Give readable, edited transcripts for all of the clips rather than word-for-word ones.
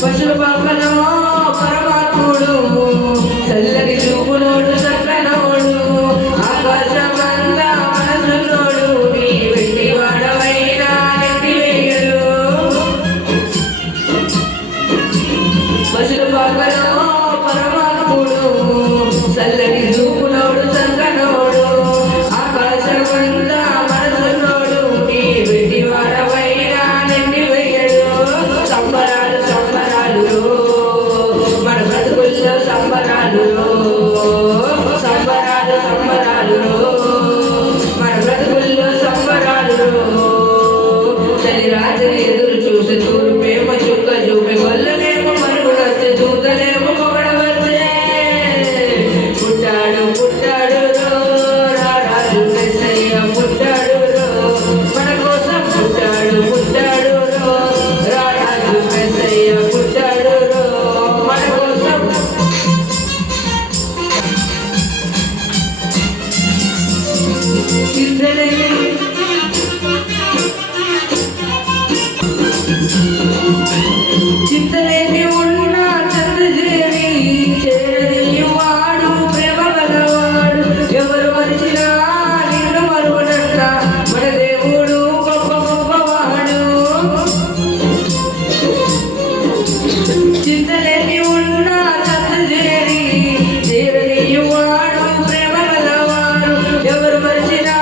పశుల పక్కనో పరమాత్ముడు చల్లని చూపులోడు చక్కనోడు ఆకాశమంతా మనసులోడు నీ వెండి వాడవైనా ఎత్తి వేయడు పశుల పక్కనో పరమాత్ముడు చల్లని చూపులోడు చక్కనోడు ఆకాశమంతా మనసులోడు నీ వెండి వాడవైనా ఎత్తి వేయడు సంబరాలు సంబరాలు మన బ్రతుకుల్లో సంబరాలు సంబరాలు సంబరాలు మన బ్రతుకుల్లో సంబరాలు చలి రాత్రి ఎదురు చూసి చూడు ప్రేమ చుక్క చూపి గొల్లనేమో మరుగుడు వచ్చే చూతలేమో పొగడవచ్చే పుట్టాడు పుట్టాడు రారాజు మెస్సయ్య పుట్టాడు మన కోసం పుట్టాడు పుట్టాడు రారాజు మెస్సయ్య పుట్టాడు మన కోసం చింతలేని ఉన్న చంద్రజేరి చేరని వాడు ప్రేమ గలవాడు ఎవరు మరిచినా నిన్ను మరువనంట మన దేవుడు గొప్ప గొప్పవాడు చింతలేని ఉన్న చంద్రజేరి చేరని వాడు ప్రేమ గలవాడు ఎవరు మరిచినా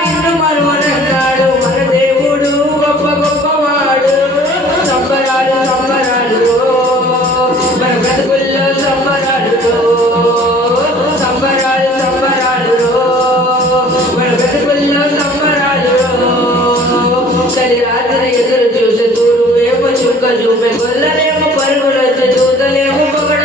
నిన్ను మరువనంటాడు మన దేవుడు గొప్ప గొప్పవాడు సంబరాలు సంబరాలు మన బ్రతుకుల్లో సంబరాలు సంబరాలు సంబరాలు మన బ్రతుకుల్లో సంబరాలు చలి రాత్రి ఎదురు చూసి చూడు ఏమో చుక్క చూపే గొల్లలేమో పరుగులు వచ్చే చూతలేమో పొగడ